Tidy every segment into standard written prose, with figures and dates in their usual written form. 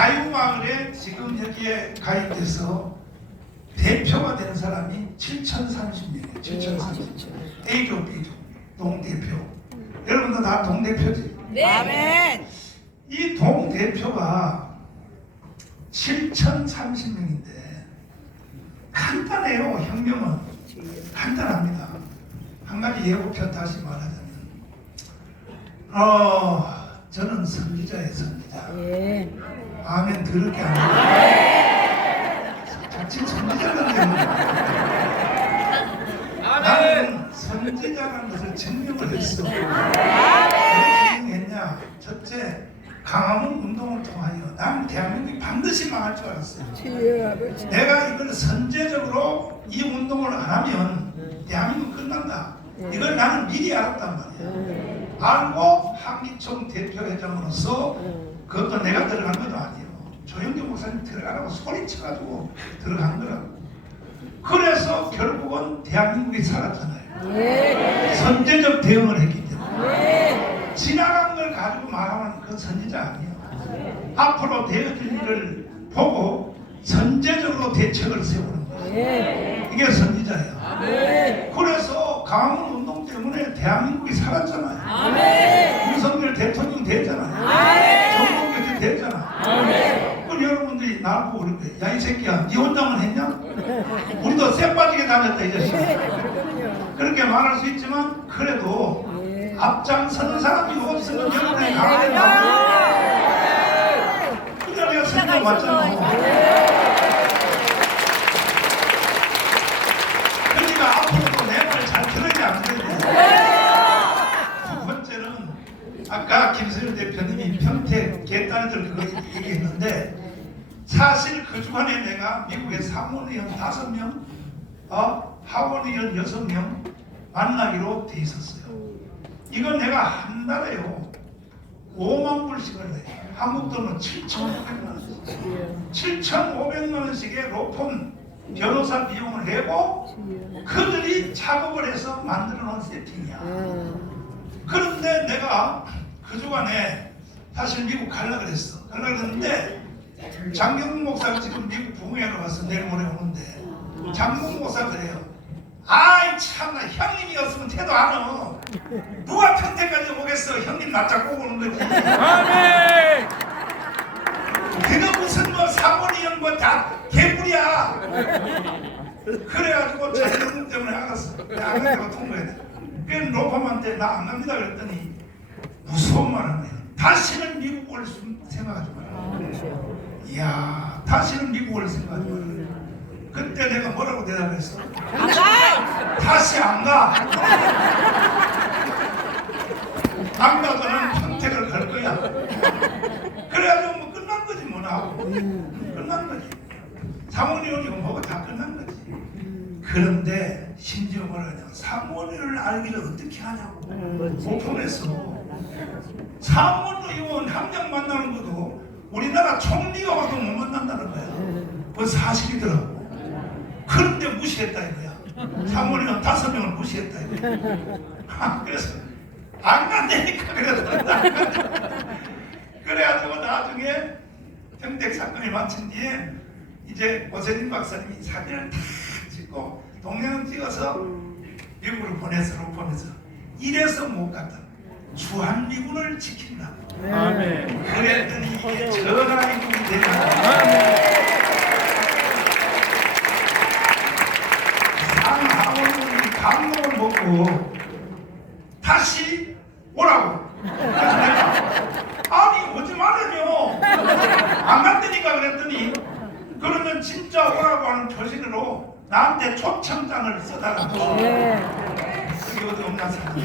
자유마을에 지금 여기에 가입돼서 대표가 된 사람이 7,030명이에요. 7,030명. A조, B조, 동대표. 여러분도 다 동대표지? 네. 아멘. 이 동대표가 7,030명인데 간단해요. 혁명은 간단합니다. 한 가지 예고편 다시 말하자면 저는 선지자의 선지자. 예. 아멘 더럽게 안 해요. 자칫 선지자가 되는 나는 선지자라는 것을 증명을 했어. 왜 증명했냐? 첫째, 강화문 운동을 통하여 나는 대한민국이 반드시 망할 줄 알았어요. 내가 이걸 선제적으로 이 운동을 안 하면 대한민국 끝난다. 이걸 나는 미리 알았단 말이야. 알고 한기총 대표회장으로서 그것도 내가 들어간 것도 아니에요. 조영경 목사님 들어가라고 소리쳐가지고 들어간 거라고. 그래서 결국은 대한민국이 살았잖아요. 선제적 대응을 했기 때문에. 지나간 걸 가지고 말하면 그건 선지자 아니에요. 앞으로 되어질 일을 보고 선제적으로 대책을 세우는 거예요. 이게 선지자예요. 그래서 강화문 운동 때문에 대한민국이 살았잖아요. 윤석열 대통령 됐잖아요. 정봉규 됐잖아요. 그럼 여러분들이 나보고 그럴 거예요. 야, 이 새끼야, 니 혼자만 했냐? 우리도 쇠 빠지게 다녔다, 이 자식아. 그렇게 말할 수 있지만 그래도 앞장서는 사람이 없으면 여러분이 가야 된다고. 그래 내가 선거 맞잖아. 그러니까 앞으로도 내 말 잘 들어야 안 되는데. 두 번째는 아까 김수현 대표님이 평택 개딸들 그거 얘기했는데 사실 그 주간에 내가 미국의 상원의원 5명, 하원의원 6명 만나기로 돼 있었어요. 이건 내가 한 달에요 5만 불씩을 내요. 한국 돈은 7,500만 원씩. 7,500만 원씩의 로펌 변호사 비용을 내고 그들이 작업을 해서 만들어 놓은 세팅이야. 그런데 내가 그 주간에 사실 미국 가려고 그랬어. 가려고 그랬는데 장경훈 목사가 지금 미국 부흥회로 가서 내일 모레 오는데 장경훈 목사가 그래요. 아이 참나 형님이었으면 태도 안 어. 누가 평택까지 오겠어. 형님 낯짝 보고 오는 거지. 아멘. 그거 무슨 뭐 사모니형 뭐다 개뿔이야. 그래가지고 장경훈 때문에 알았어. 안 간다고 통보해야 돼. 그래서 로펌한테 나 안 갑니다 그랬더니 무서운 말 하네요. 다시는 미국 올 생각하지 마라. 이야, 다시는 미국 올 생각하지 마라. 그때 내가 뭐라고 대답했어? 안 가! 다시 안 가. 안 가서는 평택을 갈 거야. 그래가지고 뭐 끝난 거지 뭐 나하고. 끝난 거지. 사모님이고 뭐고 다 끝난 거지. 그런데 심지어 뭐라 하냐. 사모님을 알기를 어떻게 하냐고. 못 보냈어. 사모의원 한 명 만나는 것도 우리나라 총리가 와도 못 만난다는 거야. 그건 사실이더라고. 그런데 무시했다 이거야. 사모님은 5명을 무시했다 이거야. 그래서 안 간다니까 그래서 그래가지고 나중에 평택 사건이 마친 뒤에 이제 오세진 박사님이 사진을 다 찍고 동영상 찍어서 미국으로 보내서 로펌에서 이래서 못 갔다. 주한미군을 지킨다. 아멘. 그랬더니 이게 전화미군이 되냐. 상하원이 감동을 먹고 다시 오라고. 아니 오지 말라며. 안 간다니까 그랬더니 그러면 진짜 오라고 하는 표시로 나한테 초청장을 써달라고. 그게 어디 없나 사람.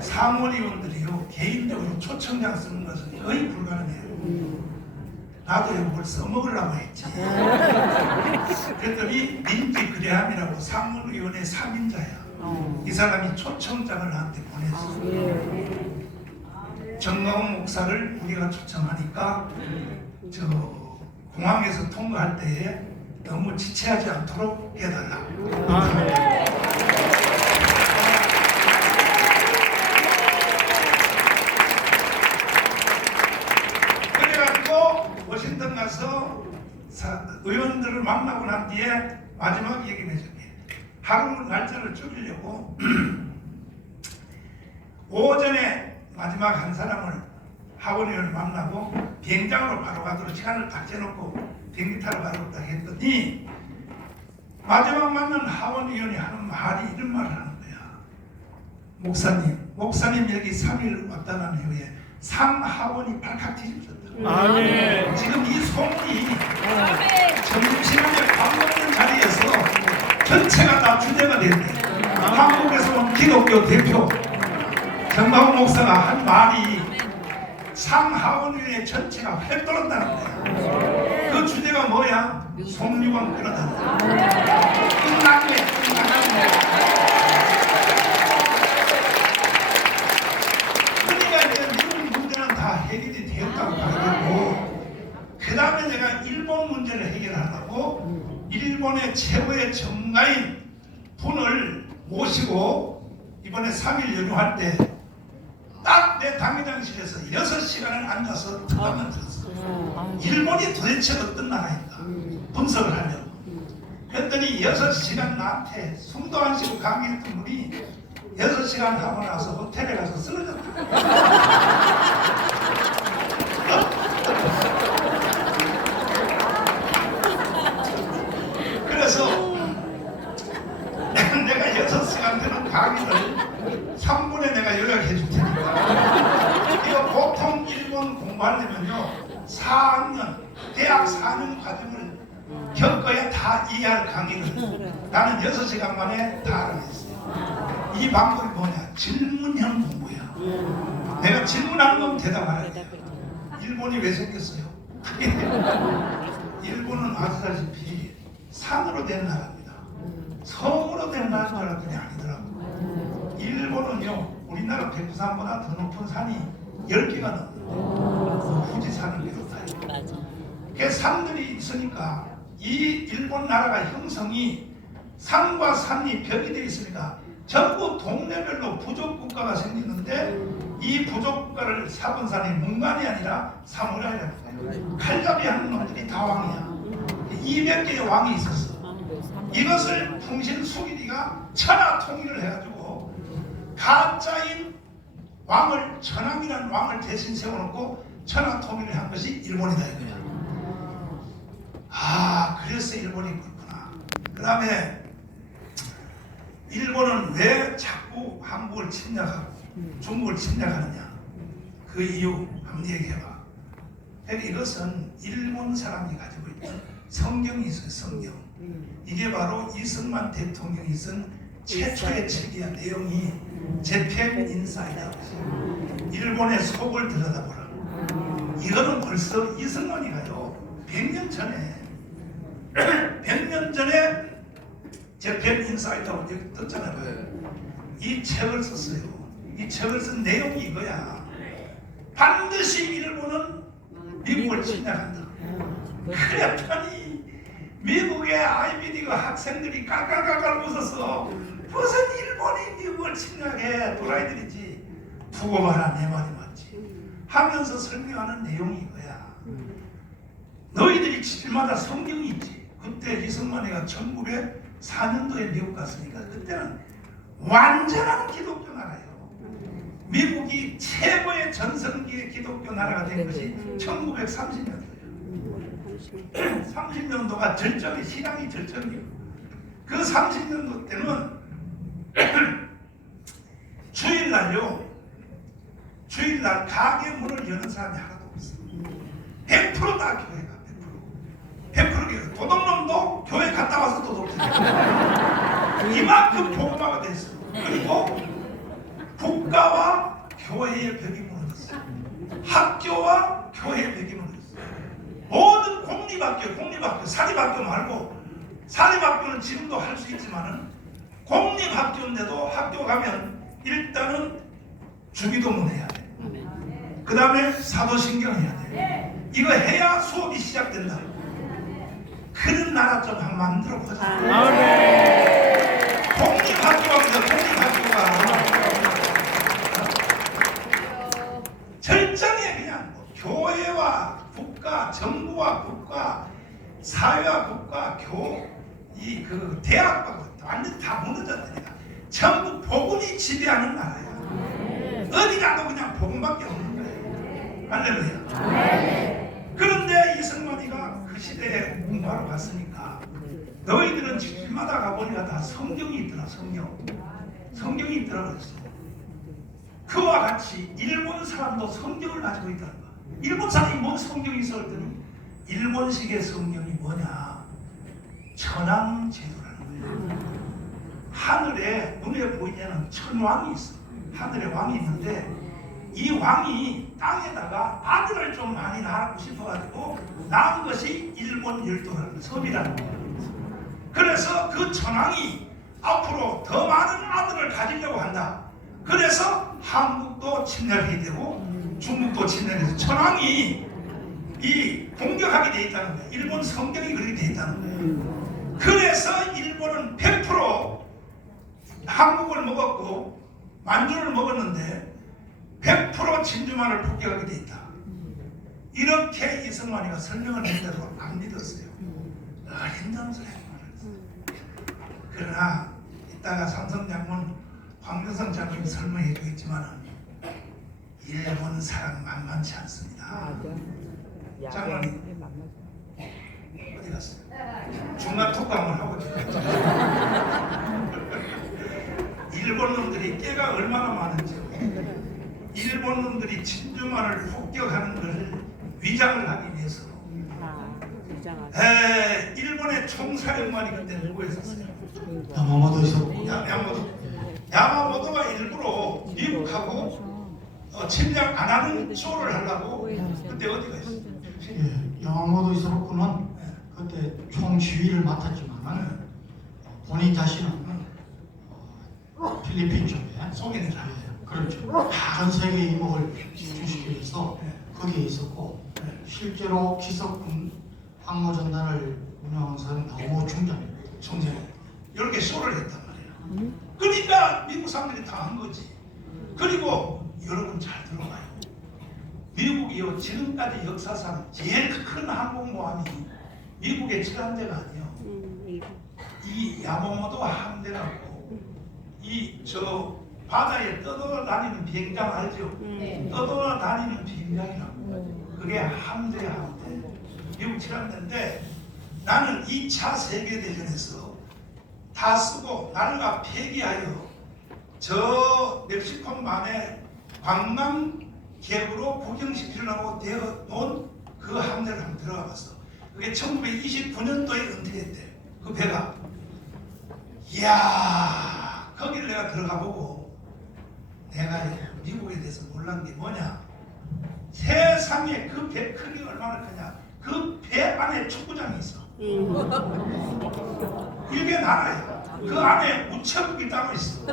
상원의원들이요 개인적으로 초청장 쓰는 것은 거의 불가능해요. 나도 이걸 써먹으려고 했지. 그랬더니 민지 그레함이라고 상원의원의 3인자야. 이 사람이 초청장을 나한테 보냈어. 정광훈 목사를 우리가 초청하니까 저 공항에서 통과할 때에 너무 지체하지 않도록 해달라. 그래가지고 대전 가서 의원들을 만나고 난 뒤에 마지막 얘기를 해줄게. 하루 날짜를 줄이려고 오전에 마지막 한 사람을 학원의원을 만나고 비행장으로 바로 가도록 시간을 딱 재놓고 비행기 타러 가도록 딱 했더니 마지막 만난 학원의원이 하는 말이 이런 말을 하는 거야. 목사님 여기 3일 왔다 난 이후에 상학원이 발칵 뒤집혔다. 아멘. 지금 이 소문이 점심시간에 밥 먹는 자리에서 전체가 다 주제가 됐네. 한국에서 온 기독교 대표 정마훈 목사가 한 말이 상하원위원회 전체가 획돌았다는 거야. 그 주제가 뭐야? 송유관 끌어다. 끝났네. 그러니까 이제 미국 문제는 다 해결이 되었다고 봐야되고, 그 다음에 내가 일본 문제를 해결하려고 일본의 최고의 정가인 분을 모시고 이번에 3일 연휴할 때 딱 내 당회장실에서 6시간을 앉아서 특강을 들었어. 일본이 도대체 어떤 나라인가 분석을 하려고. 그랬더니 6시간 나한테 숨도 안 쉬고 강의했던 분이 6시간 하고 나서 호텔에 가서 쓰러졌다. 그래서 내가 6시간 되는 강의를 3분에 내가 요약해 줄 테니까. 이거 보통 일본 공부하려면요 4학년 대학 4년 과정을 겪어야 다 이해할 강의를 나는 6시간 만에 다 알아냈어요. 이 방법이 뭐냐? 질문형 공부야. 내가 질문하는 건 대답하라. 일본이 왜 생겼어요? 일본은 아시다시피 산으로 된 나라입니다. 성으로 된 나라인 줄 알았더니 아니더라고. 일본은요 우리나라 백두산보다 더 높은 산이 10개가 넘어요. 후지산을 비롯하여. 그 산들이 있으니까 이 일본 나라가 형성이 산과 산이 벽이 되어 있으니까 전부 동네별로 부족 국가가 생기는데 이 부족 국가를 잡은 산이 문간이 아니라 사무라이라고 해요. 칼잡이 하는 놈들이 다 왕이야. 200개의 왕이 있었어. 이것을 풍신 수길이가 천하 통일을 해가지고 가짜인 왕을 천황이라는 왕을 대신 세워놓고 천하 통일을 한 것이 일본이다 이거야. 아 그래서 일본이 그렇구나. 그 다음에 일본은 왜 자꾸 한국을 침략하고 중국을 침략하느냐. 그 이유 한번 얘기해봐. 그러니까 이것은 일본 사람이 가지고 있는 성경이 있어요. 성경. 이게 바로 이승만 대통령이 쓴 최초의 책이야. 내용이 재팬 인사이드. 일본의 속을 들여다보라. 이거는 벌써 이승만이가요 100년 전에 재팬 인사이드라고 떴잖아요. 이 책을 썼어요. 이 책을 쓴 내용이 이거야. 반드시 일본은 미국을 침략한다. 그랬더니 미국의 아이비리그 학생들이 깔깔깔깔 웃었어. 무슨 일본이 미국을 침략해. 도라이들이지. 두고 봐라 내 말이 맞지 하면서 설명하는 내용이 이거야. 너희들이 집마다 성경이 있지. 그때 이승만이가 1904년도에 미국 갔으니까 그때는 완전한 기독교 나라예요. 미국이 최고의 전성기의 기독교 나라가 된 것이 1930년도예요. 30년도가 절정이 신앙이 절정이에요. 그 30년도 때는 주일날 가게 문을 여는 사람이 하나도 없어. 100% 다 교회 가. 100% 교회. 도둑놈도 교회 갔다 와서 도둑질. 이만큼 복마가 됐어. 그리고 국가와 교회의 벽이 무너졌어. 학교와 교회의 벽이 무너졌어. 모든 공립학교, 사립학교 말고, 사립학교는 지금도 할 수 있지만은 공립학교인데도 학교 가면 일단은 주기도문 해야 돼. 그 다음에 사도신경 해야 돼. 이거 해야 수업이 시작된다. 그런 나라 좀 한번 만들어 보자. 공립학교가 절정에 그냥 교회와 국가, 정부와 국가, 사회와 국가, 그 대학과 완전 다 무너졌다니까. 전부 복음이 지배하는 나라야. 어디 가도 그냥 복음밖에 없는 거예요. 할렐루야. 그런데 이승만이가 그 시대에 공부하러 갔으니까 너희들은 집마다 가보니까 다 성경이 있더라. 성경이 있더라 그랬어. 그와 같이 일본 사람도 성경을 가지고 있다는 거야. 일본 사람이 뭔 성경이 있어 했더니 일본식의 성경이 뭐냐, 천황제도라는 거야. 하늘에 눈에 보이는 천왕이 있어. 하늘에 왕이 있는데 이 왕이 땅에다가 아들을 좀 많이 낳고 싶어가지고 낳은 것이 일본 열도라는 섬이라는 거야. 그래서 그 천왕이 앞으로 더 많은 아들을 가지려고 한다. 그래서 한국도 침략이 되고 중국도 침략해서 천황이 이 공격하게 돼 있다는 거야. 일본 성경이 그렇게 돼 있다는 거야. 그래서 일본은 100% 한국을 먹었고 만주를 먹었는데 100% 진주만을 폭격하게 돼 있다. 이렇게 이승만이가 설명을 했는데도 안 믿었어요. 어린다는 소리 말을. 그러나 이따가 삼성장군 황교선 장군이 설명해 주겠지만 일본 사람 만만치 않습니다. 장관님 어디 갔어요? 중간 특강을 하고 일본 놈들이 깨가 얼마나 많은지, 일본 놈들이 진주만을 폭격하는 것을 위장을 하기 위해서 일본의 총사령관이 그때 누구 했었어요? 야마모토 있었고, 야마모토가 일부러 미국하고 침략 안 하는 쇼를 하려고 그때 어디가 있어요? 예, 야마모토 있었고는 그때 총지휘를 맡았지만 본인 자신은 필리핀 쪽에 송인이라. 예, 그렇죠. 전 세계 이목을 집중시키기 위해서 거기에 있었고, 실제로 기석군 항모전단을 운영한 사람은 나오모 총장 이렇게 쇼를 했단 말이에요. 그러니까 미국 사람들이 다 한 거지. 그리고 여러분 잘 들어봐요. 미국이요, 지금까지 역사상 제일 큰 항공모함이 미국의 칠함대가 아니에요. 이 야마모토 함대라고 이 저 바다에 떠돌아다니는 비행장 알죠? 떠돌아다니는 비행장이라고. 그게 함대야. 미국 칠함대인데 나는 2차 세계대전에서 다 쓰고 나라가 폐기하여 저 멕시코만에 관광객으로 구경시키려고 되어 놓은 그 함대를 한번 들어가 봤어. 그게 1929년도에 은퇴했대. 그 배가. 이야, 거기를 내가 들어가 보고 내가 미국에 대해서 놀란 게 뭐냐, 세상에 그 배 크기가 얼마나 크냐. 그 배 안에 축구장이 있어. 이게 나라야. 그 안에 우체국이 따로 있어.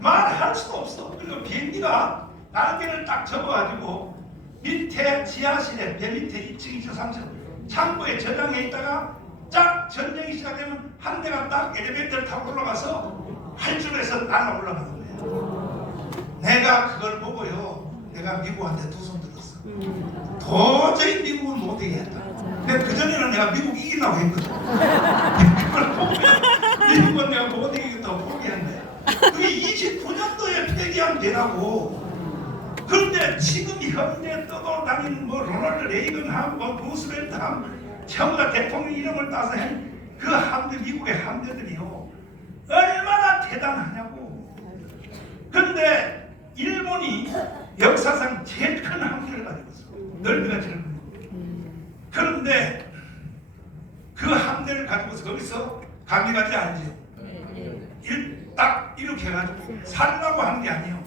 말할 수도 없어. 그리고 비행기가 날개를 딱 접어가지고 밑에 지하실에 배 밑에 2층, 2층, 3층 창고에 저장해 있다가 쫙 전쟁이 시작되면 한 대가 딱 엘리베이터를 타고 올라가서 활주로에서 날아 올라가는 거야. 내가 그걸 보고요, 내가 미국한테 두 손 들었어. 도저히 미국은 못 이기겠다. 근데 그전에는 내가 미국 이기려고 했거든. 그걸 보고 미국은 내가 못 이기겠다고 포기한 거야. 그게 29년도에 폐기한 배라고. 그런데 지금 현재 떠돌아다니는 뭐 로널드 레이건하고 뭐 루스벨트하고 전부 다 대통령 이름을 따서 그 함대, 미국의 함대들이요, 얼마나 대단하냐고. 그런데 일본이 역사상 제일 큰 함대를 가지고 있어. 넓이가 제일 큰. 그런데 그 함대를 가지고서 거기서 감기가지 알죠? 딱 이렇게 해가지고 살라고 한 게 아니에요.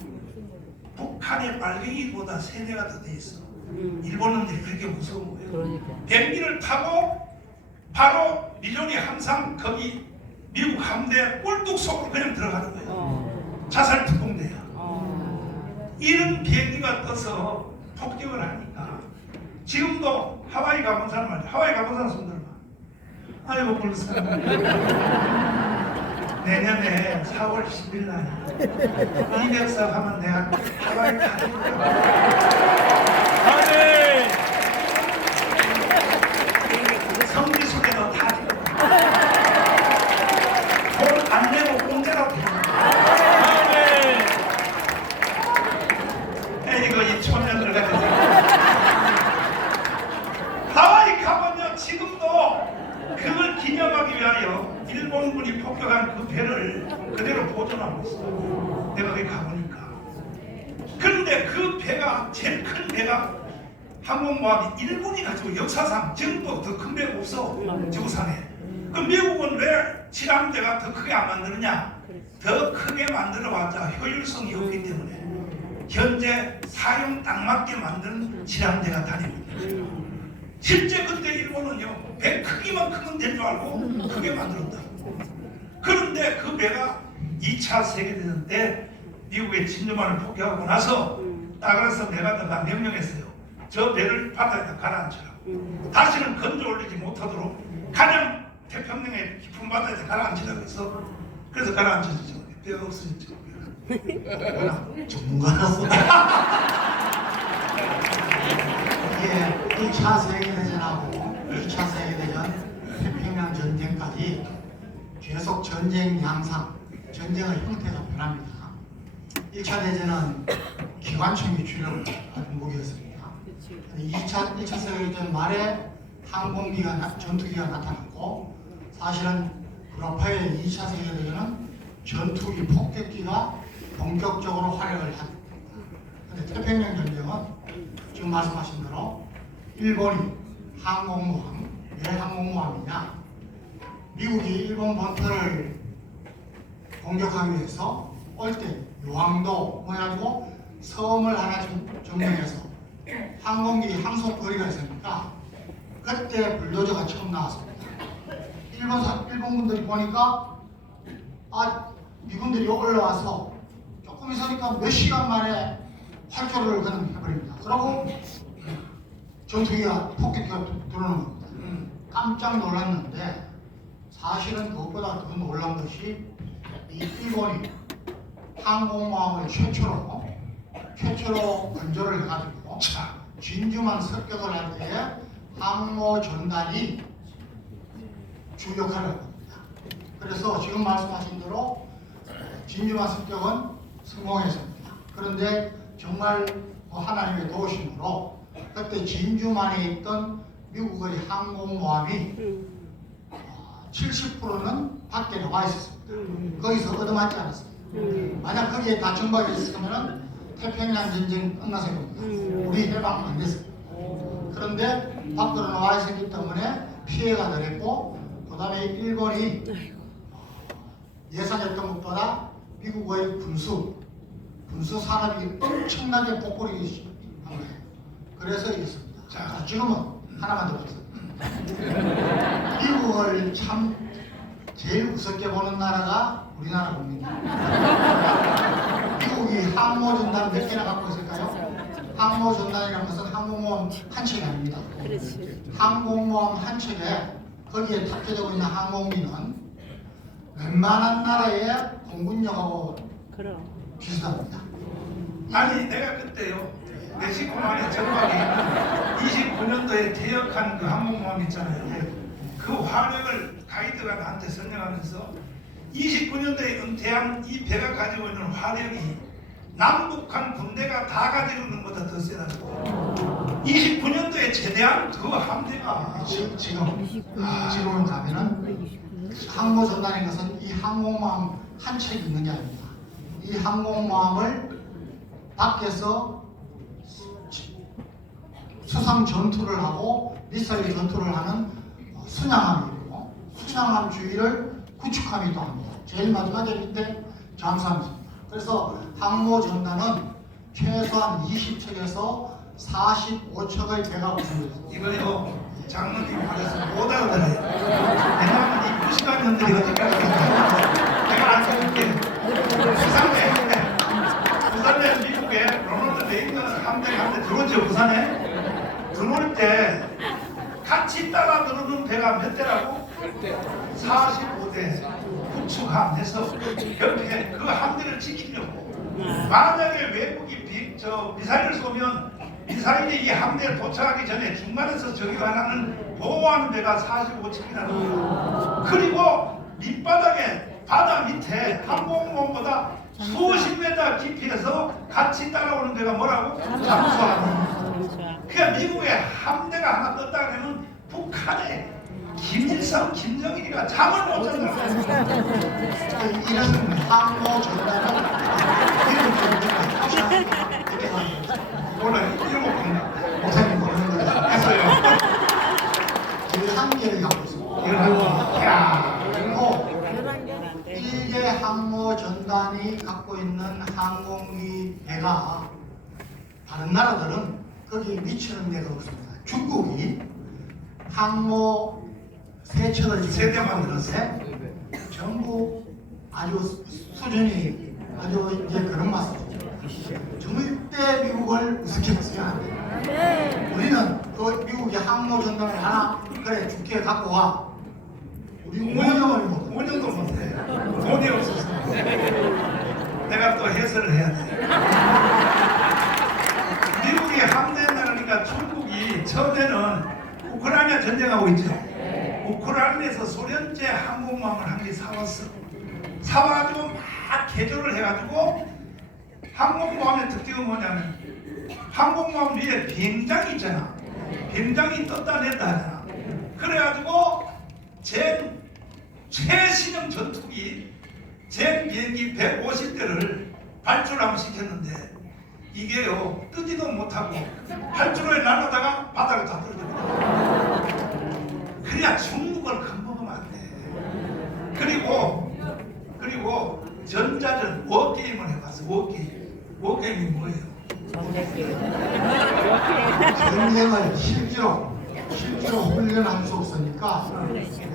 북한의 빨갱이보다 세대가 더 돼 있어. 일본인들이 그렇게 무서운 거예요. 비행기를 타고 바로 미련이 항상 거기 미국 함대 꿀뚝 속으로 그냥 들어가는 거예요. 자살 특공대야. 이런 비행기가 떠서 폭격을 하니까 지금도 하와이 가본 사람 말이야. 하와이 가본 사람 손 들어봐. 아이고, 모르는 사람. 내년에 4월 10일 날 200석 하면 내가 하와이 가니까 아멘. 성지 속에도 다 돈 안 내고 공짜로 아멘. 이거 이 초년들 같은 하와이 가면요 지금도 그걸 기념하기 위하여 일본군이 폭격한 그 배를 그대로 보존하고 있어. 내가 거기 가보니까. 그런데 그 배가 제일 큰 배가 항공모함이 일본이 가지고 역사상 지금도 더 큰 배가 없어 지구상에. 그 미국은 왜 칠함대가 더 크게 안 만드느냐? 더 크게 만들어봤자 효율성이 없기 때문에 현재 사용 딱 맞게 만든 칠함대가 다니고 있습니다. 실제 그때 일본은요 배 크기만 크면 될 줄 알고 크게 만들었다. 그런데 그 배가 2차 세계대전 때 미국의 진주만을 폭격하고 나서 따라서 내가 명령했어요. 저 배를 바다에다 가라앉히라고. 다시는 건져 올리지 못하도록 가장 태평양의 깊은 바다에다 가라앉히라고 해서 그래서 가라앉혔죠. 배가 없어졌죠. 전문가라서 이게 1차 세계대전하고 2차 세계대전 태평양 전쟁까지 계속 전쟁 양상, 전쟁의 형태가 변합니다. 1차 대전은 기관총이 주력을 하는 무기였습니다. 1차 세계대전 말에 항공기가, 전투기가 나타났고 사실은 유럽파의 2차 세계대전은 전투기, 폭격기가 본격적으로 활약을 합니다. 그런데 태평양 전쟁은 지금 말씀하신 대로 일본이 항공모함, 왜 항공모함이냐? 미국이 일본 본토를 공격하기 위해서 올 때 요항도 해가지고 섬을 하나 점령해서 항공기 항속 거리가 있으니까 그때 불도저가 처음 나왔습니다. 일본군들이 보니까 미군들이 올라와서 조금 있으니까 몇 시간 만에 활주로를 그냥 해버립니다. 그러고 전투기가 폭격기가 들어오는 겁니다. 깜짝 놀랐는데 사실은 그것보다 더 놀란 것이 이 일본이 항공모함을 최초로 건조를 해가지고 진주만 습격을 할 때에 항모 전단이 주 역할을 합니다. 그래서 지금 말씀하신 대로 진주만 습격은 성공했습니다. 그런데 정말 하나님의 도우심으로 그때 진주만에 있던 미국의 항공모함이 70%는 밖에 나와 있었습니다. 거기서 얻어맞지 않았습니다. 만약 거기에 다 정박해 있었으면 태평양 전쟁 끝났을 겁니다. 우리 해방 안 됐습니다. 그런데 밖으로 나와 있었기 때문에 피해가 덜했고 그 다음에 일본이 예상했던 것보다 미국의 군수 산업이 엄청나게 복골이 한 거예요. 그래서 이겼습니다. 자, 지금은 하나만 더 보세요. 미국을 참 제일 우습게 보는 나라가 우리나라 국민입니다. 미국이 항모전단 몇 개나 갖고 있을까요? 항모전단이라는 것은 항공모함 한 척이 아닙니다. 항공모함 한 척에 거기에 탑재되고 있는 항공기는 웬만한 나라의 공군력하고 비슷합니다. 아니 내가 그때요 멕시코만의 정박이 29년도에 퇴역한 그 항공모함 있잖아요. 그 화력을 가이드가 나한테 설명하면서 29년도에 은퇴한 이 배가 가지고 있는 화력이 남북한 군대가 다 가지고 있는 것보다 더 세다고. 29년도에 제대한 그 함대가 지금은 가면은 항모전단인 것은 이 항공모함 한 척이 있는 게 아닙니다. 이 항공모함을 밖에서 수상 전투를 하고 미사일 전투를 하는 순양함이고 순양함 주위를 구축함이 또 합니다. 제일 마지막에 밑에 잠수함입니다. 그래서 항모전단은 최소한 20척에서 45척의 배가 구성됩니다. 이거요 장로님 말해서 못 알아들어요. 왜냐하면 이 무식한 년들이 어디까지 내가 알려줄게. 부산에 미국에 로널드 레이건 함대 들어오죠. 부산에 들어올 때 같이 따라 들어오는 배가 몇 대라고? 45대. 구축하면서 옆에 그 함대를 지키려고 만약에 외국이 미사일을 쏘면 미사일이 이 함대에 도착하기 전에 중간에서 저기하는 보호하는 데가 45층이라는 거예요. 그리고 밑바닥에 바다 밑에 항공모함보다 수십 미터 깊이에서 같이 따라오는 데가 뭐라고? 잠수함. 그러니까 미국의 함대가 하나 떴다 그러면 북한에 김일성, 김정일이가 잠을 못 잔다. 이런 항모 전단을 이렇게 오늘 이런 거 보면 목사님 보는 거예요. 했어요. 이걸 한 개를 갖고 있습니다. 야, 그리고 일개 항모 전단이 갖고 있는 항공기 배가 다른 나라들은 거기 미치는 데가 없습니다. 중국이 항모 세 척을 세대 만들었어요. 전부 아주 수준이 아주 이제 그런 맛이죠. 절대 미국을 우습게 보시면 안 돼요. 우리는 그 미국이 항모 전단을 하나 그래 죽게 갖고 와. 우리 5년을 못 5년도 못해. 돈이 없어서. 내가 또 해설을 해야 돼. 미국이 함대한다니까 중국이 처음에는 우크라이나 전쟁하고 있죠. 우크라이나에서 소련제 항공모함을 한 개 사왔어. 사와가지고 막 개조를 해가지고 항공모함의 특징은 뭐냐면 항공모함 위에 비행장이 있잖아. 비행장이 떴다 냈다 하잖아. 그래가지고 최신형 전투기 제 비행기 150대를 발주를 시켰는데 이게요 뜨지도 못하고 활주로에 날아다가 바닥에 다 떨어집니다. 그래야 중국을 겁먹으면 안 돼. 그리고 전자전 워게임을 해봤어. 워게임이 뭐예요? 전쟁을 실제로 훈련할 수 없으니까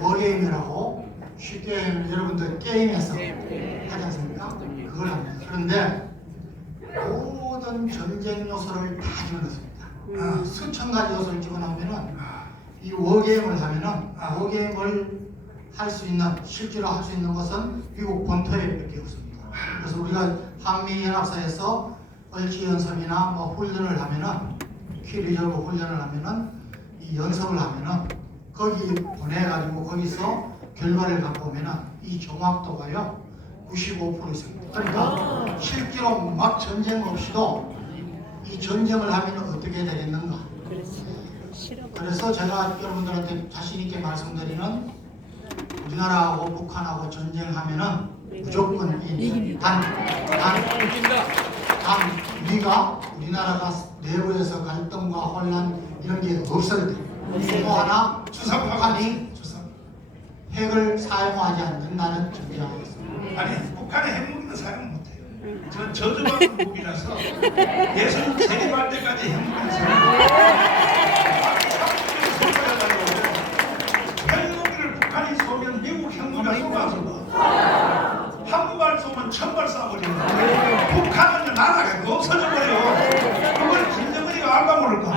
워게임이라고 쉽게 여러분들 게임에서 하지 않습니까? 그걸 합니다. 그런데 모든 전쟁 요소를 다 집어넣습니다. 수천 가지 요소를 집어넣으면은 이 워게임을 하면은 워게임을 할 수 있는 실제로 할 수 있는 것은 미국 본토에밖에 없습니다. 그래서 우리가 한미연합사에서 얼지연습이나 뭐 훈련을 하면은 퀴리저브 훈련을 하면은 이 연습을 하면은 거기 보내가지고 거기서 결과를 갖고 오면은 이 정확도가요 95% 있습니다. 그러니까 실제로 막 전쟁 없이도 이 전쟁을 하면 어떻게 되겠는가? 그래서 제가 여러분들한테 자신 있게 말씀드리는 우리나라하고 북한하고 전쟁하면은 무조건 단 우리가 우리나라가 내부에서 갈등과 혼란 이런 게 없어야 돼요. 또 하나 북한이 핵을 사용하지 않는다는 전제하겠습니다. 아니 북한의 핵무기는 사용 못해요. 저 저주받은 무기라서 예수님 재림할 때까지 핵무기는 사용 핵무기를 북한이 쏘면 미국 핵무기가 쏘아서 한국발 쏘면 천발 쏴버리고 북한은 나라가 없어져 버려. 그걸 김정은이가 알바 모를까?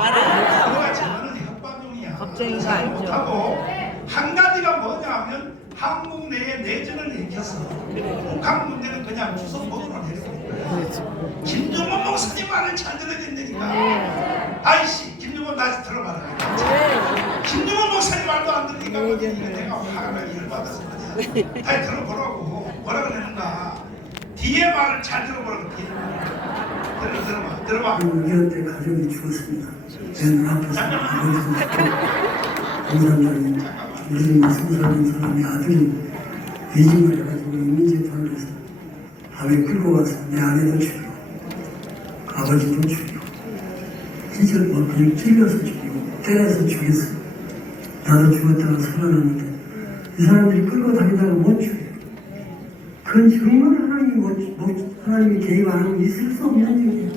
그거가 저는 협박용이야. 걱정이가 아니죠. 못하고 한 가지가 뭐냐 하면 한국 내에 내전을 일으켜서 북한 문제는 그냥 주워 먹으러 내려오는 김정은 목사님 말을 잘 들어야 된다니까. 아이씨 김정은 다시 들어봐라. 김정은 목사님 말도 안 들으니까 내가 화가 나게 열받아서 그냥 다시 들어보라고. 뭐라 그러는가. 뒤에 말을 잘 들어보라고. 뒤에 말을 들어봐. 우리한테 가족이 죽었습니다. 제 눈앞에서 아버지도 죽고 공산당이 무슨 승사된 사람의 아들이 의심을 해가지고 인민재판을 해서 밤에 끌고 가서 내 아내도 죽이고 아버지도 죽이고 진짜 뭐 그냥 찔러서 죽이고 때려서 죽였어. 나도 죽었다가 살아났는데 이 사람들이 끌고 다니다가 못 죽여요. 그건 정말 하나님이 개입 안 하고 있을 수 없는 일이에요.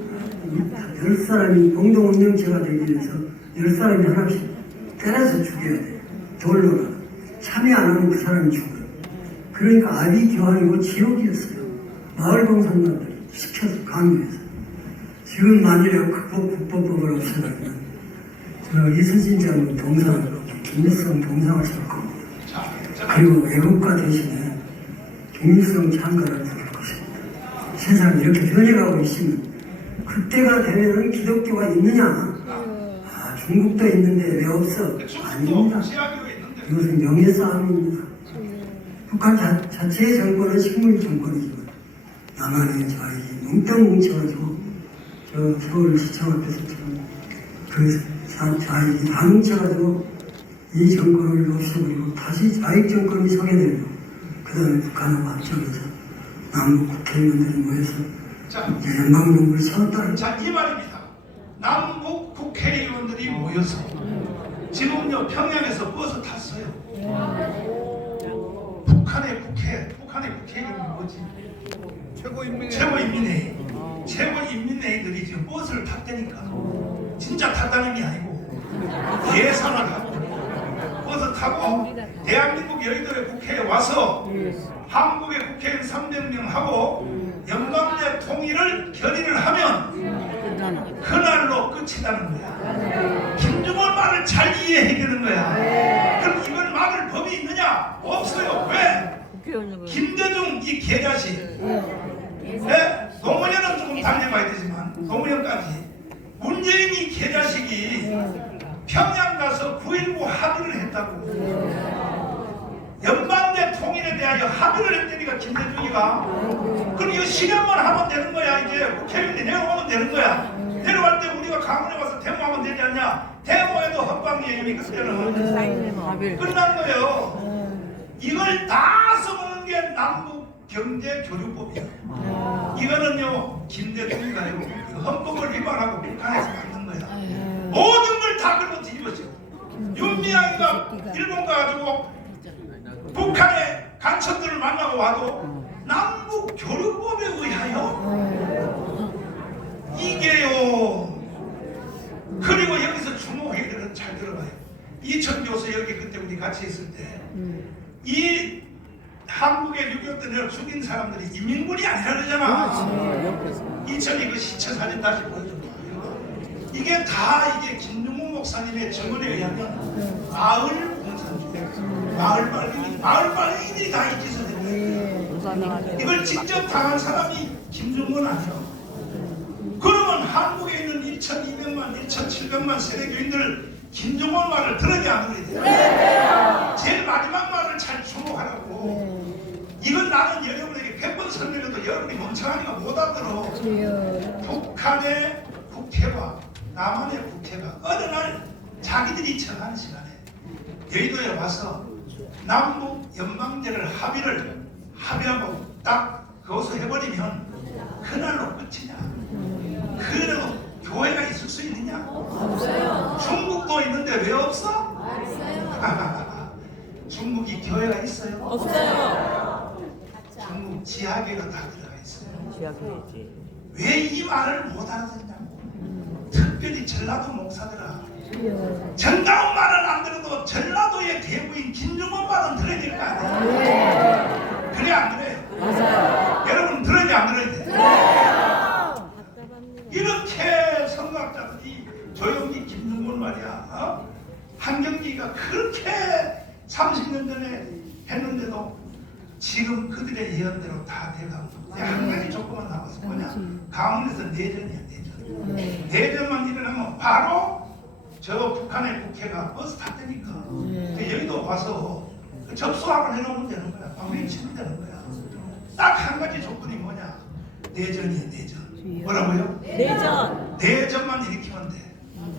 10사람이 공동운명체가 되기 위해서 10사람이 하나씩 때려서 죽여야 돼요. 돌로나 참여 안 하면 그 사람이 죽어요. 그러니까 아비규환이고 지옥이었어요. 마을 공산당들이 시켜서 강요해서. 지금 만일에 국보법을 없애려면 이순신 장군 동상을 김일성 동상을 설 거고 그리고 애국가 대신에 김일성 참가를 할 것입니다. 세상이 이렇게 변해가고 있으면 그때가 되면은 기독교가 있느냐? 아, 중국도 있는데 왜 없어? 아닙니다. 시하기로 했는데 이것은 명예싸움입니다. 북한 자체의 정권은 식물 정권이지만 남한의 좌익이 뭉뚱 뭉쳐가지고 저 서울시청 앞에서 지금 그 좌익이 다 뭉쳐가지고 이 정권을 없애버리고 다시 좌익 정권이 서게 되고 그 다음에 북한하고 합쳐져서 남북 국회의원들이 모여서 자, 이제 연방정부를 세웠다는 자, 이 말입니다. 남북 국회의원들이 모여서 지금요 평양에서 버스 탔어요. 북한의 국회의원이 뭐지? 최고인민회의. 최고인민회의들이 지금 버스를 탔다니까. 진짜 탔다는 게 아니고 예산을 하고 버스 타고 대한민국 여의도의 국회에 와서 한국의 국회의원 300명하고 영광대 통일을 결의를 하면 그날로 끝이라는 거야. 김정은 말을 잘 이해해야 되는 거야. 그럼 이걸 막을 법이 있느냐? 없어요. 왜? 김대중 이 개자식, 네? 노무현은 조금 달려봐야 되지만 노무현까지 문재인이 개자식이 평양 가서 9.19 합의를 했다고. 연방제 통일에 대하여 합의를 했다니까 김대중이가. 그럼 이거 실현만 하면 되는 거야. 이제 국회의원이 내려오면 되는 거야. 내려갈 때 우리가 강원에 와서 데모하면 되지 않냐? 데모에도 헌방예임이 그때는 끝난 거예요. 이걸 다 써보는 게 남북 경제교류법이야. 이거는요 김대중이가요 헌법을 위반하고 북한에서 만든 거야. 모든 걸 다 그러고 뒤집었죠. 윤미향이가 일본 가가지고 북한의 간첩들을 만나고 와도 남북 교류법에 의하여 이게요. 그리고 여기서 주목해야 되는 잘 들어봐요. 이천 교수 여기 그때 우리 같이 있을 때 이 한국의 6.25 때 내가 죽인 사람들이 이민군이 아니라 그러잖아. 이천이 그 시체 사진 다시 보여줘. 이게 다 이게 김용문 목사님의 증언에 의하면 마을 공산주의, 마을 빨갱이들이 다 이 짓을 했어요. 이걸 직접 당한 사람이 김정은 아니야. 그러면 한국에 있는 1,200만, 1,700만 세례교인들 김정은 말을 들으냐 안 들으냐? 제일 마지막 말을 잘 주목하라고. 이건 나는 여러분에게 100번 설명해도 여러분이 멍청하니까 못 알아들어. 북한의 국회와 남한의 국회가 어느 날 자기들이 정하는 시간에 여의도에 와서 남북 연방제를 합의하고 딱 거기서 해버리면 그날로 끝이냐? 그래도 교회가 있을 수 있느냐? 없어요. 중국도 있는데 왜 없어? 없어요. 중국이 교회가 있어요? 없어요. 중국 지하계가 다 들어가 있어요. 지하계지. 왜 이 말을 못 알아듣냐고. 특별히 전라도 목사들아. 정다운 말은 안 들어도 전라도의 대부인 김정은 말은 들어야 될 거 아니야? 그래 안 그래? 맞아요. 여러분 들어야 안 들어야 돼? 들어요. 이렇게 성각자들이 조용히 김정은 말이야. 한경기가 그렇게 30년 전에 했는데도 지금 그들의 예언대로 다 돼가고 한 가지 조건만 남았어. 뭐냐? 강원에서 내전이야. 내전만 일어나면 바로 저 북한의 국회가 버스 탔다니까. 여기도 와서 접수학을 해놓으면 되는 거야. 방송이 치면 되는 거야. 딱 한 가지 조건이 뭐냐? 내전이야. 내전. 뭐라고요? 내전. 내전만 일으키면 돼.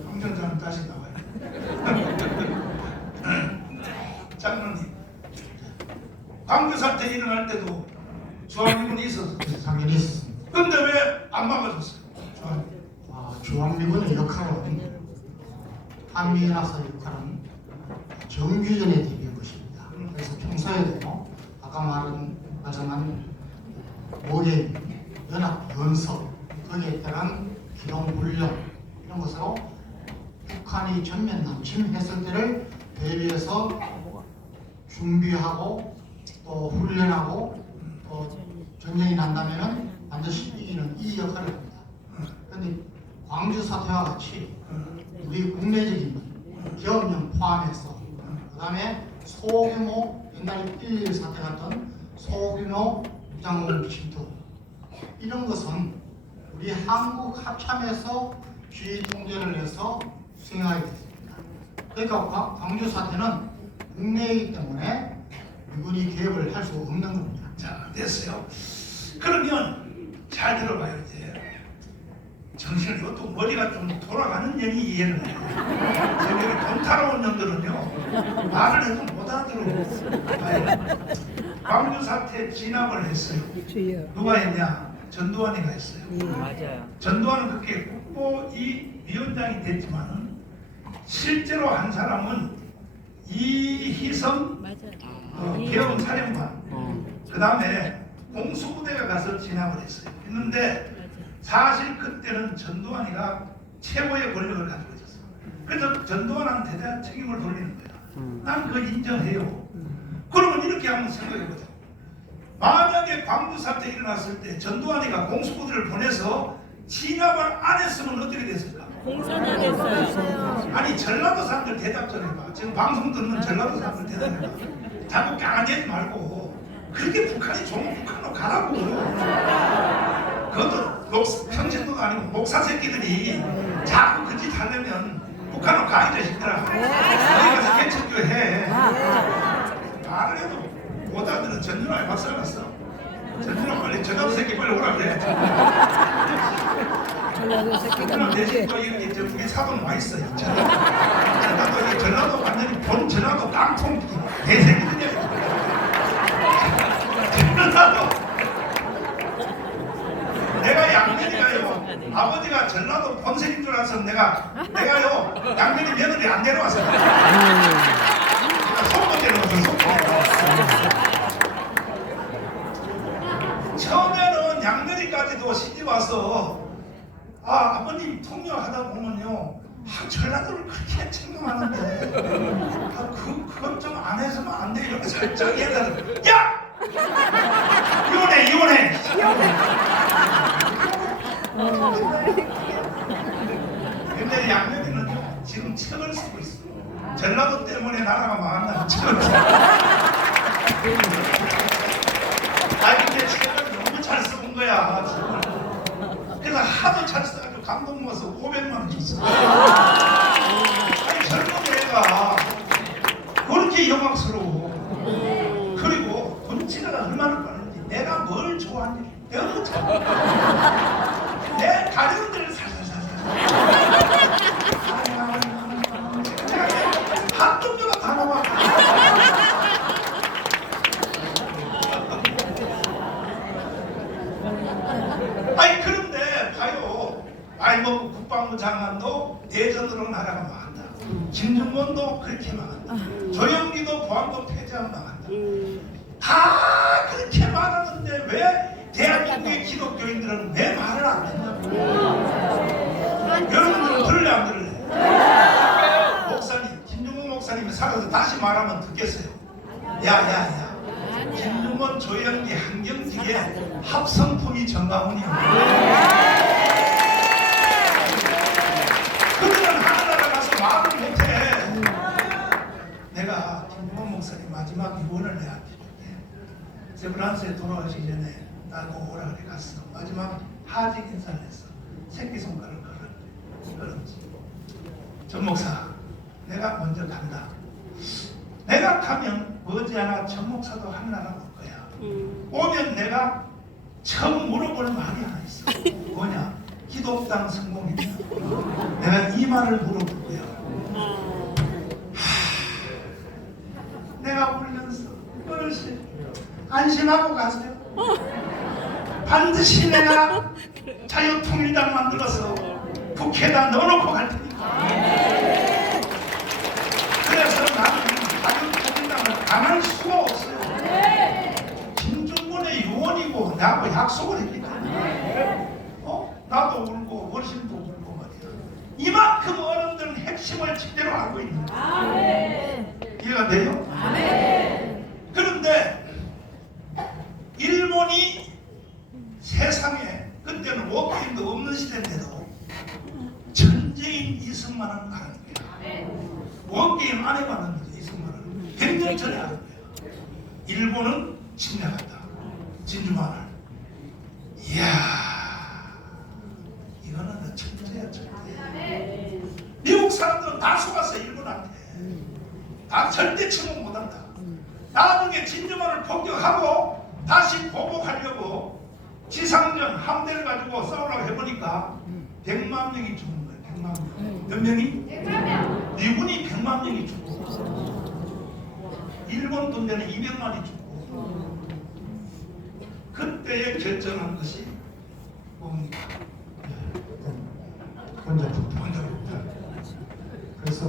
황정사는 다시 나와요. 장로님, 광주 사태 일어날 때도 주한미군이 있었어. 당연히 있었습니다. 근데 왜 안 막아줬어요? 주한미군의 역할은 한미연합사 역할은 정규전에 대비한 것입니다. 그래서 평소에도 아까 말씀한 모계 연합 연습 거기에 따른 기동 훈련 이런 것으로 북한이 전면 남침했을 때를 대비해서 준비하고 또 훈련하고 또 전쟁이 난다면은 반드시 이기는 이 역할을 합니다. 그런데 광주 사태와 같이 우리 국내적인 기업령 포함해서 그 다음에 소규모 옛날 1.11 사태 같은 소규모 무장공 침투 이런 것은 우리 한국 합참에서 주의 통제를 해서 수행하게 됐습니다. 그러니까 광주 사태는 국내이기 때문에 미군이 개입을 할 수 없는 겁니다. 자, 됐어요. 그러면 잘 들어봐요. 이제 정신을 이것도 머리가 좀 돌아가는 년이 이해를 해요. 저기 돈 타러 온 년들은요 말을 해도 못 알아들어. 광주 사태 진압을 했어요. 누가 했냐? 전두환이가 했어요. 맞아요. 전두환은 그렇게 국보위 위원장이 됐지만은 실제로 한 사람은 이희성 계엄 사령관, 그 다음에 공수부대가 가서 진압을 했어요. 했는데 사실 그때는 전두환이가 최고의 권력을 가지고 있었어. 그래서 전두환한테 대한 책임을 돌리는 거야. 난 그거 인정해요. 그러면 이렇게 한번 생각해보자. 만약에 광주 사태 일어났을 때 전두환이가 공수부대를 보내서 진압을 안 했으면 어떻게 됐을까? 공산화됐어요. 아니 전라도 사람들 대답 좀 해봐. 지금 방송 듣는 전라도 사람들 대답해봐. 자꾸 강하지 말고 그렇게 북한이 좋으면 북한으로 가라고. 그것도 평신도도 아니고 목사 새끼들이 자꾸 그 짓 하려면 북한으로 가야 되시더라. 거기 가서 개척교회 해. 말을 해도 못 알아들은 전준환이 박살 났어. 전준환 빨리 전라도 새끼 빨리 오라 그래. 전라도 대신 또 이렇게 저 우리 사돈 와 있어요. 전라도 완전히 본 전라도 깡통 개새끼들이야. 전라도 내가 양면이가요. 아버지가 전라도 본색인 줄 알아서 내가요 양면이 며느리 안 내려왔어. 내가 속고 내려왔어. 속고. 처음에는 양면이까지도 시집 와서 아버님 통역하다 보면요 전라도를 그렇게 챙겨하는데 그것 좀 안 해서는 안 돼. 이렇게 살짝 얘기하다 야! 이혼해 근데 양면이는요 지금 책을 쓰고 있어. 전라도 때문에 나라가 망한다는 책을 써. 근데 책을 너무 잘 써본 거야 지금. 그래서 하도 잘 써가지고 감동 먹어서 500만 원 줬어. 아니 젊은 애가 그렇게 영광스러워. 그리고 돈치라가 얼마나 빠른지 내가 뭘 좋아하는지 너무 잘 내 가정들을 살살살살 한동료가 다 나와. 아니 그런데 봐요. 아니 뭐 국방부 장관도 대전으로 나라가 망한다. 김정권도 그렇게 망한다. 조영기도 보안법 폐지하면 망한다. 다 그렇게 말하는데 왜 대한민국의 기독교인들은 내 말을 안 듣냐고. 여러분들은 들을래 안 들을래? 목사님, 김종국 목사님이 살아서 다시 말하면 듣겠어요. 야야야, 김종건, 조영기, 한경직의 합성품이 정가훈이야. 그들은 하늘나라 가서 말을 못해. 내가 김종건 목사님 마지막 유언을 내가 해줄게. 세브란스에 돌아가시기 전에 나보고 오라 그래 갔어. 마지막 하직 인사를 했어. 새끼손가락을 걸었지. 전 목사, 내가 먼저 간다. 내가 가면 머지않아 전 목사도 하늘나라 올 거야. 오면 내가 처음 물어볼 말이 하나 있어. 뭐냐? 기독당 성공이냐? 내가 이 말을 물어볼 거야. 내가 울면서 그릇이 안심하고 가세요. 반드시 내가 자유통일당 만들어서 국회에다 넣어놓고 갈 테니까. 그래서 나는 자유통일당을 당할 수가 없어요. 김정권의 요원이고 나하고 약속을 했기 때문에 나도 울고 어르신도 울고 말이야. 이만큼 어른들은 핵심을 제대로 알고 있는 거야. 이해가 돼요? 그런데 일본이 세상에 그때는 워크인도 없는 시대인데도 전쟁인 이승만을 아는 거야. 워크인 안 해봤는 거죠. 이승만을 100년 전에 아는 거야. 일본은 침략한다. 진주 마늘. 이야, 이거는 천재야, 천재. 미국 사람들은 다 속았어, 일본한테. 다 절대 침묵 못한다. 나중에 진주만을 폭격하고 다시 보복하려고 지상전 함대를 가지고 싸우려고 해보니까 100만 명이 죽은 거예요. 100만 명. 몇 명이? 100만 명. 미군이 100만 명이 죽고 일본 군대는 200만이 죽고 그때에 결정한 것이 뭡니까? 원자폭탄. 그래서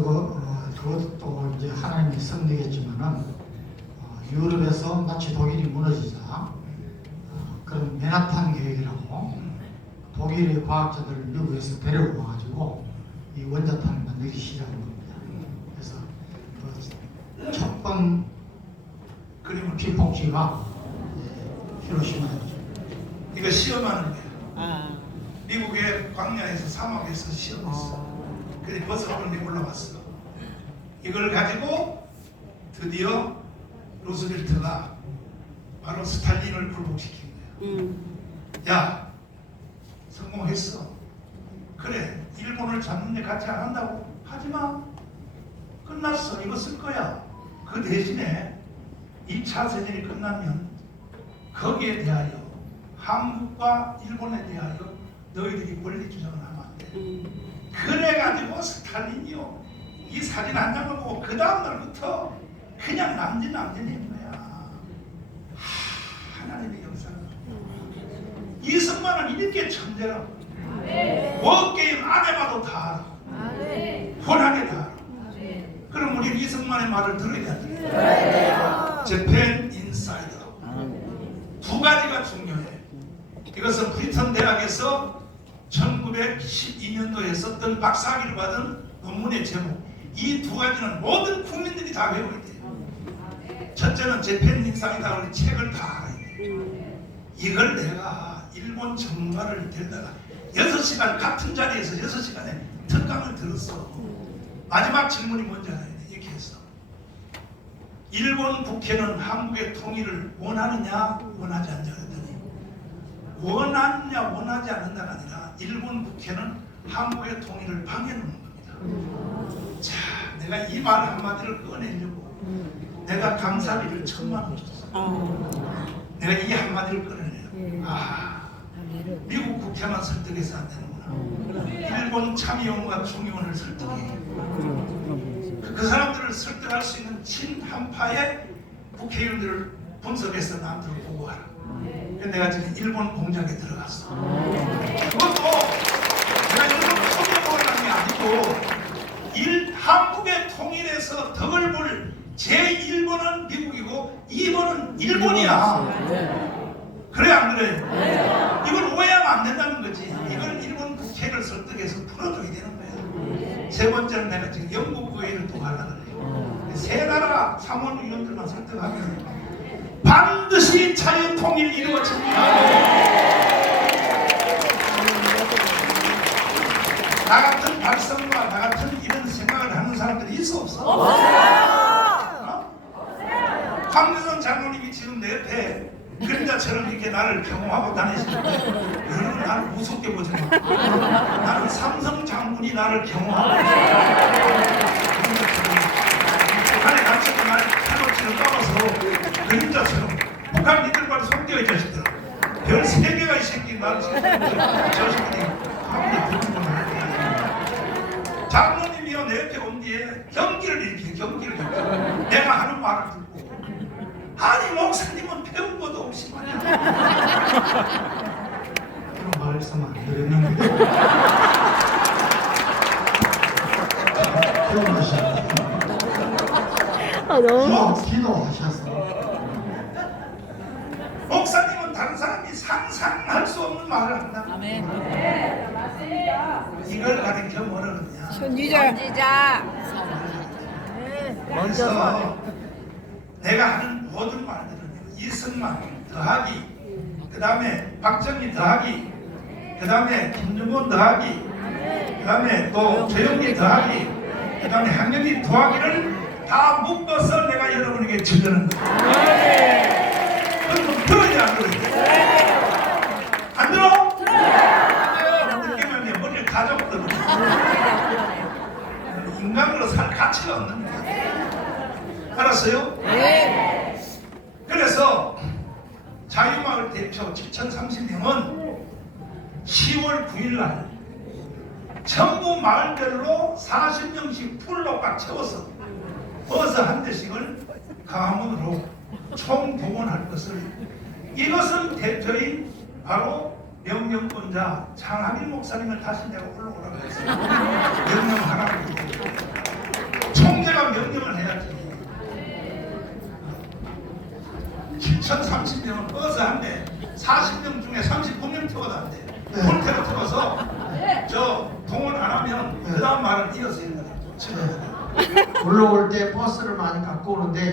그것도 이제 하나님의 섭리겠지만은 유럽에서 마치 독일이 무너지자 그런 맨하탄 계획이라고 독일의 과학자들을 미국에서 데리고 와가지고 이 원자탄을 만들기 시작한 겁니다. 그래서 첫번 그림은 피폭지가 히로시마였죠. 이거 시험하는 거야. 미국의 광야에서 사막에서 시험했어. 그래 버스가 올라왔어. 이걸 가지고 드디어 루스벨트가 바로 스탈린을 굴복시킨 거야. 야, 성공했어. 그래, 일본을 잡는 데 같이 안 한다고? 하지마. 끝났어. 이거 쓸 거야. 그 대신에 2차 세전이 끝나면 거기에 대하여 한국과 일본에 대하여 너희들이 권리 주장을 하면 안 돼. 그래가지고 스탈린이요. 이 사진 한 장을 보고 그 다음날부터 그냥 남진인 거야. 하나님의 역사가. 이승만은 이렇게 천재라고. 워게임 안 해봐도 다 알아. 뻔하게 다 알아. 그럼 우리 이승만의 말을 들어야 돼. 재팬 인사이더. 두 가지가 중요해. 이것은 브리턴 대학에서 1912년도에 썼던 박사학위를 받은 논문의 제목. 이 두 가지는 모든 국민들이 다 외워야 돼요. 첫째는 재팬 인사이더 우리 책을 다 알아야 돼. 이걸 내가 일본 전문가를 데려다가 6시간 같은 자리에서 6시간에 특강을 들었어. 마지막 질문이 뭔지 알아야 돼. 이렇게 했어. 일본 국회는 한국의 통일을 원하느냐 원하지 않냐 했더니 원하느냐 원하지 않는다가 아니라 일본 국회는 한국의 통일을 방해하는 겁니다. 자, 내가 이 말 한마디를 꺼내려고 내가 강사비를 1000만 원 줬어. 내가 이 한마디를 꺼내려고. 미국 국회만 설득해서 안 되는구나. 일본 참의원과 중의원을 설득해. 그 사람들을 설득할 수 있는 친한파의 국회의원들을 분석해서 나한테 보고하라. 내가 지금 일본 공장에 들어갔어. 그것도 내가 일본 소개하는 게 아니고 한국의 통일에서 덕을 볼 제1번은 미국이고 2번은 일본이야. 그래 안 그래? 이걸 오해하면 안 된다는 거지. 이걸 일본 국회를 설득해서 풀어줘야 되는 거야. 세 번째는 내가 지금 영국 의회를 또 가려고 그래요. 세 나라 상원의원들만 설득하면 반드시 자유 통일 이루어집니다. 나 같은 발성과 나 같은 이런 생각을 하는 사람들이 있어 없어? 없어요. 황교안 장로님이 지금 내 옆에 그림자처럼 이렇게 나를 경호하고 다니시는데 여러분 나를 무섭게 보지 마. 나는 삼성 장군이 나를 경호하고 안에 갇혀서 나를 칼로치를 까봐서 그림자처럼 북한 니들과는 손대어 이 자식들 별 3개가 이 새끼 나를 지금 저 새끼 아무리 듣는 건 아니야. 장로님이요 내 옆에 온 뒤에 경기를 일으켜 경기를 내가 하는 말을 듣고 아니 목사님은 배운 것도 없이 말이야. 그런 말씀 안 드렸는데 그런 기도하셔서 목사님은 다른 사람이 상상할 수 없는 말을 한다. 아멘. 이걸 가르쳐 뭐라 그러냐. 선지자. 그래서 내가 하는 모든 말들은 이승만 더하기, 그 다음에 박정희 더하기, 그 다음에 김정은 더하기, 그 다음에 또 조영기 더하기, 그 다음에 한경기 더하기를 다 묶어서 내가 여러분에게 전하는 거예요. 그럼 들어야 들어야지 안 들어야지? 안 들어? 그러면 내 머리를 가졌거든. 인간으로 살 가치가 없는 거야. 알았어요? 그래서 자유마을 대표 7,030명은 10월 9일 날 전부 마을별로 40명씩 풀로 꽉 채워서 버스 한 대씩을 강화문으로 총동원할 것을, 이것은 대표인 바로 명령권자 장하길 목사님을 다시 내가 올라오라고 했어요. 명령하라고. 총재가 명령을 해야지. 7,030명은 버스 한 대, 40명 중에 39명 태워도 안 돼. 풀태로 태워서 저 동원 안 하면 그 다음 말은 이어서 있는 거예요. 올라올 때 버스를 많이 갖고 오는데